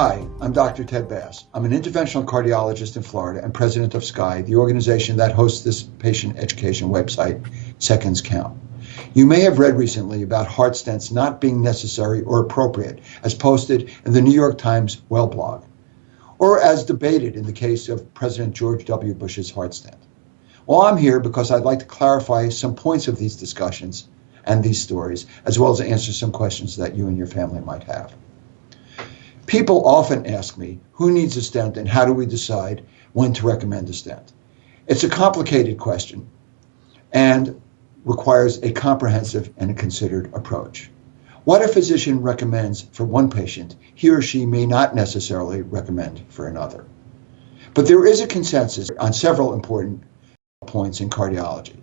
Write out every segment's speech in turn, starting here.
Hi, I'm Dr. Ted Bass. I'm an interventional cardiologist in Florida and president of SCAI, the organization that hosts this patient education website, SecondsCount. You may have read recently about heart stents not being necessary or appropriate, as posted in the New York Times Well blog, or as debated in the case of President George W. Bush's heart stent. Well, I'm here because I'd like to clarify some points of these discussions and these stories, as well as answer some questions that you and your family might have. People often ask me, who needs a stent and how do we decide when to recommend a stent? It's a complicated question and requires a comprehensive and a considered approach. What a physician recommends for one patient, he or she may not necessarily recommend for another. But there is a consensus on several important points in cardiology.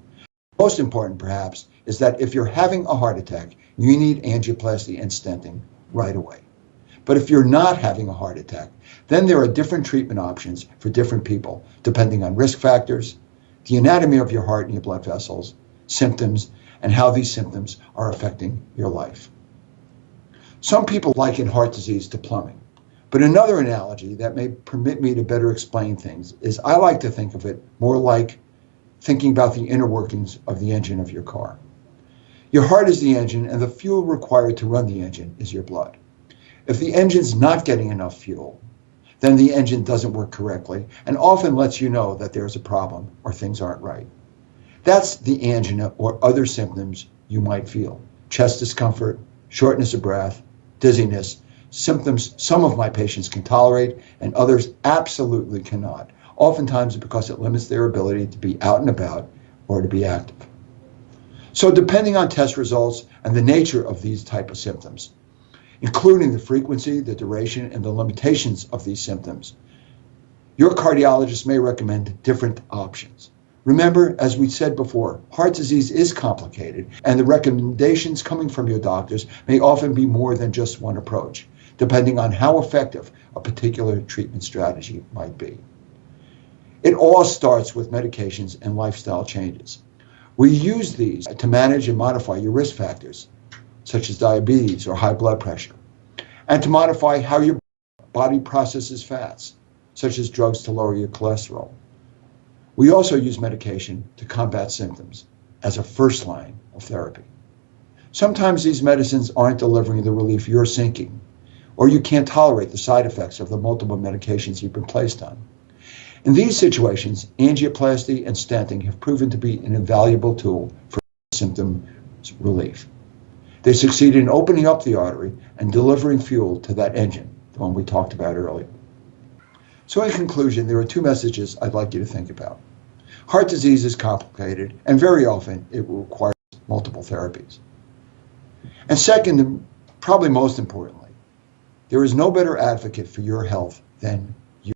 Most important, perhaps, is that if you're having a heart attack, you need angioplasty and stenting right away. But if you're not having a heart attack, then there are different treatment options for different people, depending on risk factors, the anatomy of your heart and your blood vessels, symptoms, and how these symptoms are affecting your life. Some people liken heart disease to plumbing, but another analogy that may permit me to better explain things is I like to think of it more like thinking about the inner workings of the engine of your car. Your heart is the engine, and the fuel required to run the engine is your blood. If the engine's not getting enough fuel, then the engine doesn't work correctly and often lets you know that there's a problem or things aren't right. That's the angina or other symptoms you might feel. Chest discomfort, shortness of breath, dizziness, symptoms some of my patients can tolerate and others absolutely cannot, oftentimes because it limits their ability to be out and about or to be active. So depending on test results and the nature of these type of symptoms, including the frequency, the duration, and the limitations of these symptoms, your cardiologist may recommend different options. Remember, as we said before, heart disease is complicated, and the recommendations coming from your doctors may often be more than just one approach, depending on how effective a particular treatment strategy might be. It all starts with medications and lifestyle changes. We use these to manage and modify your risk factors, such as diabetes or high blood pressure, and to modify how your body processes fats, such as drugs to lower your cholesterol. We also use medication to combat symptoms as a first line of therapy. Sometimes these medicines aren't delivering the relief you're seeking, or you can't tolerate the side effects of the multiple medications you've been placed on. In these situations, angioplasty and stenting have proven to be an invaluable tool for symptom relief. They succeed in opening up the artery and delivering fuel to that engine, the one we talked about earlier. So in conclusion, there are two messages I'd like you to think about. Heart disease is complicated, and very often it requires multiple therapies. And second, and probably most importantly, there is no better advocate for your health than you.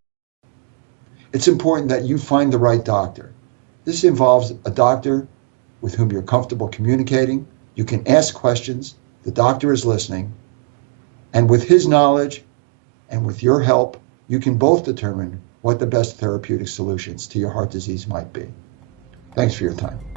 It's important that you find the right doctor. This involves a doctor with whom you're comfortable communicating. You can ask questions, the doctor is listening, and with his knowledge and with your help, you can both determine what the best therapeutic solutions to your heart disease might be. Thanks for your time.